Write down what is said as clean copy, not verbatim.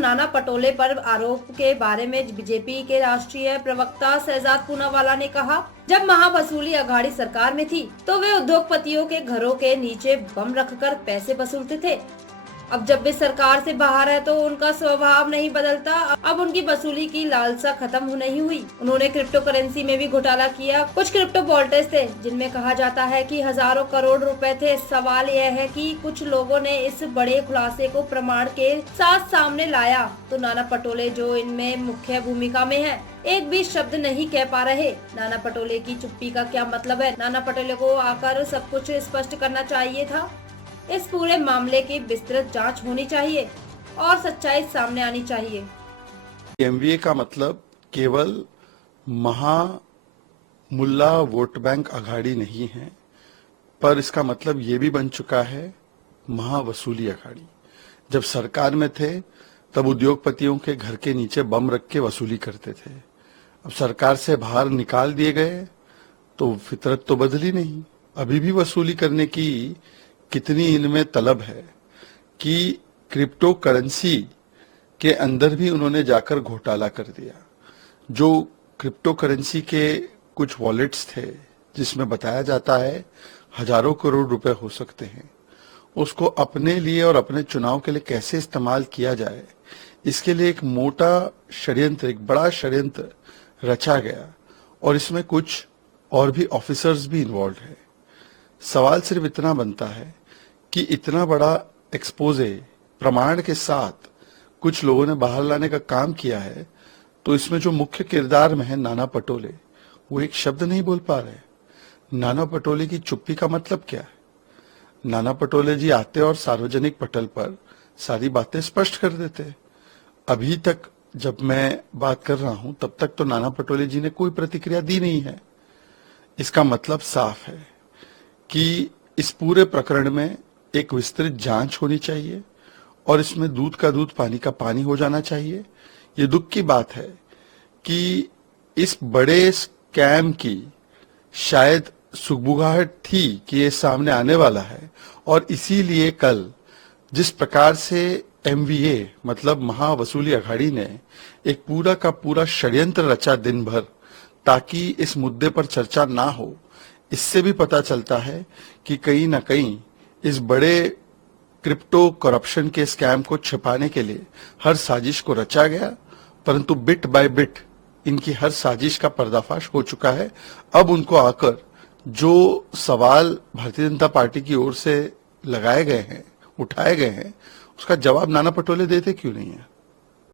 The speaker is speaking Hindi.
नाना पटोले पर आरोप के बारे में बीजेपी के राष्ट्रीय प्रवक्ता शहजाद पूनावाला ने कहा, जब महावसूली अघाड़ी सरकार में थी तो वे उद्योगपतियों के घरों के नीचे बम रखकर पैसे वसूलते थे। अब जब वे सरकार से बाहर है तो उनका स्वभाव नहीं बदलता। अब उनकी वसूली की लालसा खत्म नहीं हुई। उन्होंने क्रिप्टो करेंसी में भी घोटाला किया। कुछ क्रिप्टो वॉलेट्स थे जिनमें कहा जाता है कि हजारों करोड़ रुपए थे। सवाल यह है कि कुछ लोगों ने इस बड़े खुलासे को प्रमाण के साथ सामने लाया तो नाना पटोले जो इनमें मुख्य भूमिका में है, एक भी शब्द नहीं कह पा रहे। नाना पटोले की चुप्पी का क्या मतलब है? नाना पटोले को आकर सब कुछ स्पष्ट करना चाहिए था। इस पूरे मामले की विस्तृत जांच होनी चाहिए और सच्चाई सामने आनी चाहिए। एमवीए का मतलब केवल मुल्ला वोट बैंक अघाड़ी नहीं है, पर इसका मतलब ये भी बन चुका है महावसूली अघाड़ी। जब सरकार में थे तब उद्योगपतियों के घर के नीचे बम रख के वसूली करते थे। अब सरकार से बाहर निकाल दिए गए तो फितरत तो बदली नहीं। अभी भी वसूली करने की कितनी इनमें तलब है कि क्रिप्टो करेंसी के अंदर भी उन्होंने जाकर घोटाला कर दिया। जो क्रिप्टो करेंसी के कुछ वॉलेट्स थे जिसमें बताया जाता है हजारों करोड़ रुपए हो सकते हैं, उसको अपने लिए और अपने चुनाव के लिए कैसे इस्तेमाल किया जाए, इसके लिए एक मोटा षड्यंत्र, एक बड़ा षड्यंत्र रचा गया और इसमें कुछ और भी ऑफिसर्स भी इन्वॉल्व है। सवाल सिर्फ इतना बनता है कि इतना बड़ा एक्सपोजे प्रमाण के साथ कुछ लोगों ने बाहर लाने का काम किया है, तो इसमें जो मुख्य किरदार में है नाना पटोले, वो एक शब्द नहीं बोल पा रहे। नाना पटोले की चुप्पी का मतलब क्या है? नाना पटोले जी आते और सार्वजनिक पटल पर सारी बातें स्पष्ट कर देते। अभी तक जब मैं बात कर रहा हूं तब तक तो नाना पटोले जी ने कोई प्रतिक्रिया दी नहीं है। इसका मतलब साफ है कि इस पूरे प्रकरण में एक विस्तृत जांच होनी चाहिए और इसमें दूध का दूध पानी का पानी हो जाना चाहिए। ये दुख की बात है कि इस बड़े स्कैम की शायद सुगबुगाहट थी कि ये सामने आने वाला है और इसीलिए कल जिस प्रकार से एमवीए मतलब महावसूली अघाड़ी ने एक पूरा का पूरा षड्यंत्र रचा दिन भर ताकि इस मुद्दे पर चर्चा ना हो, इससे भी पता चलता है कि कहीं ना कहीं इस बड़े क्रिप्टो करप्शन के स्कैम को छिपाने के लिए हर साजिश को रचा गया, परंतु बिट बाय बिट इनकी हर साजिश का पर्दाफाश हो चुका है। अब उनको आकर जो सवाल भारतीय जनता पार्टी की ओर से लगाए गए हैं, उठाए गए हैं, उसका जवाब नाना पटोले देते क्यों नहीं है?